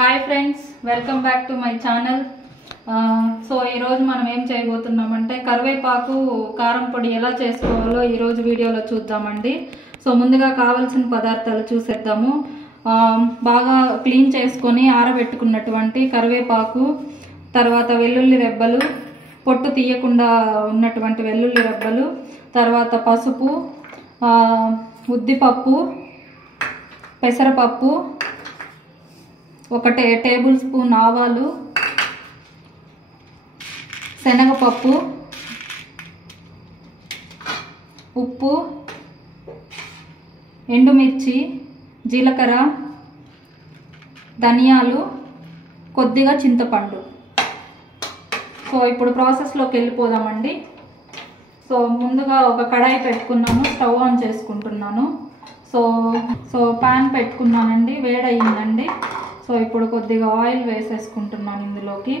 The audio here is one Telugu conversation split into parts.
Hi friends, welcome back to my channel. So ఈరోజు మనం ఏం చేయబోతున్నామంటే కరివేపాకు కారం పొడి ఎలా చేసుకోవాలో ఈరోజు వీడియోలో చూద్దామండి. సో ముందుగా కావాల్సిన పదార్థాలు చూసేద్దాము. బాగా క్లీన్ చేసుకొని ఆరబెట్టుకున్నటువంటి కరివేపాకు, తర్వాత వెల్లుల్లి రెబ్బలు, పొట్టు తీయకుండా ఉన్నటువంటి వెల్లుల్లి రెబ్బలు, తర్వాత పసుపు, ఉద్దిపప్పు, పెసరపప్పు, 1 టేబుల్ స్పూన్ ఆవాలు, శనగపప్పు, ఉప్పు, ఎండుమిర్చి, జీలకర్ర, ధనియాలు, కొద్దిగా చింతపండు. సో ఇప్పుడు ప్రాసెస్లోకి వెళ్ళిపోదామండి. సో ముందుగా ఒక కడాయి పెట్టుకున్నాను, స్టవ్ ఆన్ చేసుకుంటున్నాను. సో పాన్ పెట్టుకున్నానండి, వేడయిందండి. సో ఇప్పుడు కొద్దిగా ఆయిల్ వేసేసుకుంటున్నాను ఇందులోకి.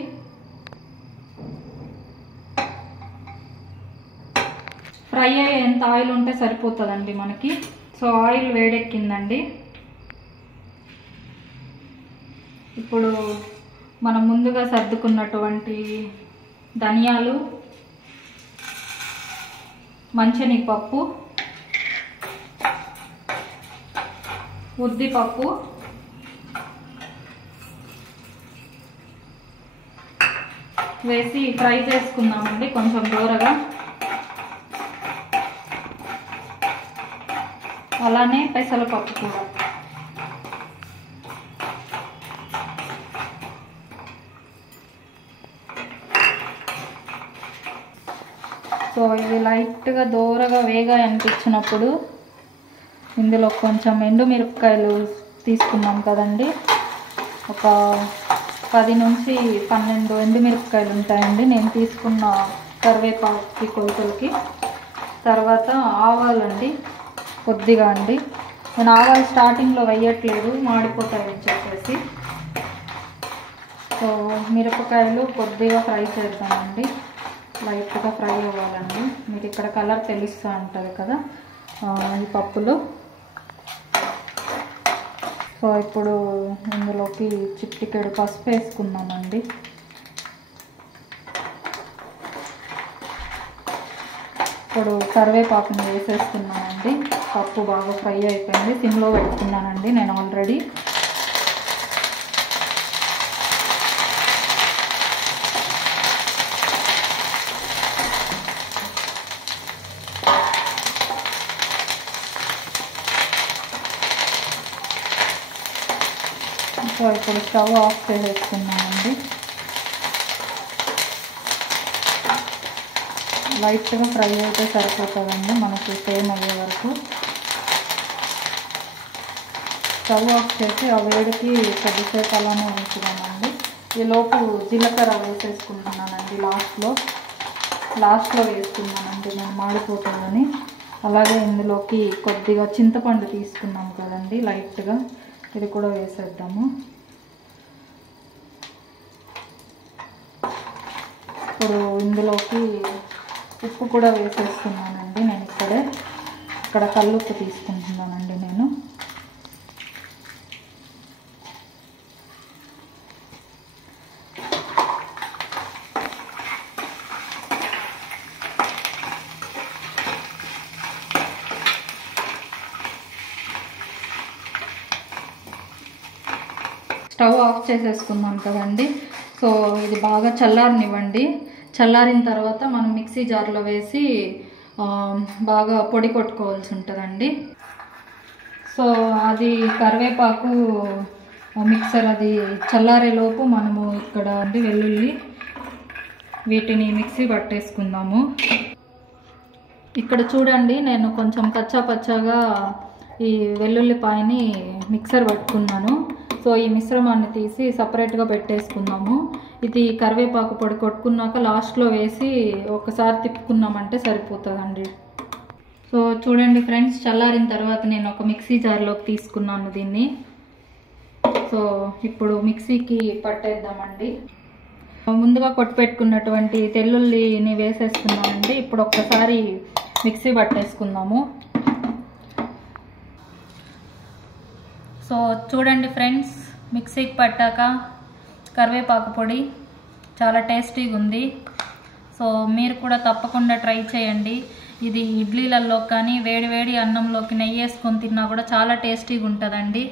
ఫ్రై అయ్యే ఎంత ఆయిల్ ఉంటే సరిపోతుందండి మనకి. సో ఆయిల్ వేడెక్కిందండి. ఇప్పుడు మనం ముందుగా సర్దుకున్నటువంటి ధనియాలు, మంచెనగపప్పు, ఉద్దిపప్పు, వేసి ఫ్రై చేసుకుందామండి కొంచెం దూరగా. అలానే పెసరపప్పు కూడా. సో ఇది లైట్గా దూరగా వేగా అనిపించినప్పుడు ఇందులో కొంచెం ఎండుమిరపకాయలు తీసుకున్నాం కదండి, ఒక 10 నుంచి 12 ఎండుమిరపకాయలు ఉంటాయండి నేను తీసుకున్న కరివేపాకు కొలతలకి. తర్వాత ఆవాలండి కొద్దిగా అండి. నేను ఆవాలు స్టార్టింగ్లో వేయట్లేదు, మాడిపోతాయని చెప్పేసి. సో మిరపకాయలు కొద్దిగా ఫ్రై చేద్దామండి, లైట్గా ఫ్రై అవ్వాలండి. మీకు ఇక్కడ కలర్ తెలుస్తూ ఉంటుంది కదా ఈ పప్పులు. సో ఇప్పుడు ఇందులోకి చిటికెడు పసుపు వేసుకున్నామండి. ఇప్పుడు కరివేపాకుని వేసేస్తున్నానండి. పప్పు బాగా ఫ్రై అయిపోయింది, సిమ్లో పెట్టుకున్నానండి నేను ఆల్రెడీ. సో ఇప్పుడు స్టవ్ ఆఫ్ చేసేసుకున్నామండి. లైట్గా ఫ్రై అయితే సరిపోతుందండి మనకు, సేమ్ అయ్యే వరకు. స్టవ్ ఆఫ్ చేసి ఆ వేడికి కొద్దిసేపు అలానే ఉంచుదామండి. ఈలోపు జీలకర్ర వేసేసుకుంటున్నానండి, లాస్ట్లో వేసుకున్నానండి నేను, మాడిపోతుందని. అలాగే ఇందులోకి కొద్దిగా చింతపండు తీసుకున్నాం కదండి లైట్గా, ఇది కూడా వేసేద్దాము. ఇప్పుడు ఇందులోకి ఉప్పు కూడా వేసేస్తున్నానండి నేను. ఇక్కడ కల్లుప్పు తీసుకుంటున్నానండి నేను. స్టవ్ ఆఫ్ చేసేసుకున్నాను కదండి. సో ఇది బాగా చల్లారనివ్వండి. చల్లారిన తర్వాత మనం మిక్సీ జార్లో వేసి బాగా పొడి కొట్టుకోవాల్సి ఉంటుందండి. సో అది కరివేపాకు మిక్సర్ అది చల్లారేలోపు మనము ఇక్కడ వెల్లుల్లి వీటిని మిక్సీ పట్టేసుకుందాము. ఇక్కడ చూడండి, నేను కొంచెం కచ్చా పచ్చాగా ఈ వెల్లుల్లిపాయని మిక్సర్ పట్టుకున్నాను. సో ఈ మిశ్రమాన్ని తీసి సపరేట్గా పెట్టేసుకుందాము. ఇది కరివేపాకు పొడి కొట్టుకున్నాక లాస్ట్లో వేసి ఒకసారి తిప్పుకున్నామంటే సరిపోతుందండి. సో చూడండి ఫ్రెండ్స్, చల్లారిన తర్వాత నేను ఒక మిక్సీ జార్లోకి తీసుకున్నాను దీన్ని. సో ఇప్పుడు మిక్సీకి పట్టేద్దామండి. ముందుగా కొట్టి పెట్టుకున్నటువంటి తెల్లుల్లిని వేసేస్తున్నానండి. ఇప్పుడు ఒక్కసారి మిక్సీ పట్టేసుకుందాము. సో చూడండి ఫ్రెండ్స్, మిక్సీకి పట్టాక కరివేపాకు పొడి చాలా టేస్టీగా ఉంది. సో మీరు కూడా తప్పకుండా ట్రై చేయండి. ఇది ఇడ్లీలలో కానీ వేడి అన్నంలోకి నెయ్యి వేసుకొని తిన్నా కూడా చాలా టేస్టీగా ఉంటుందండి.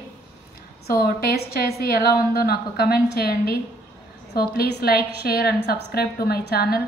సో టేస్ట్ చేసి ఎలా ఉందో నాకు కమెంట్ చేయండి. So please like, share and subscribe to my channel.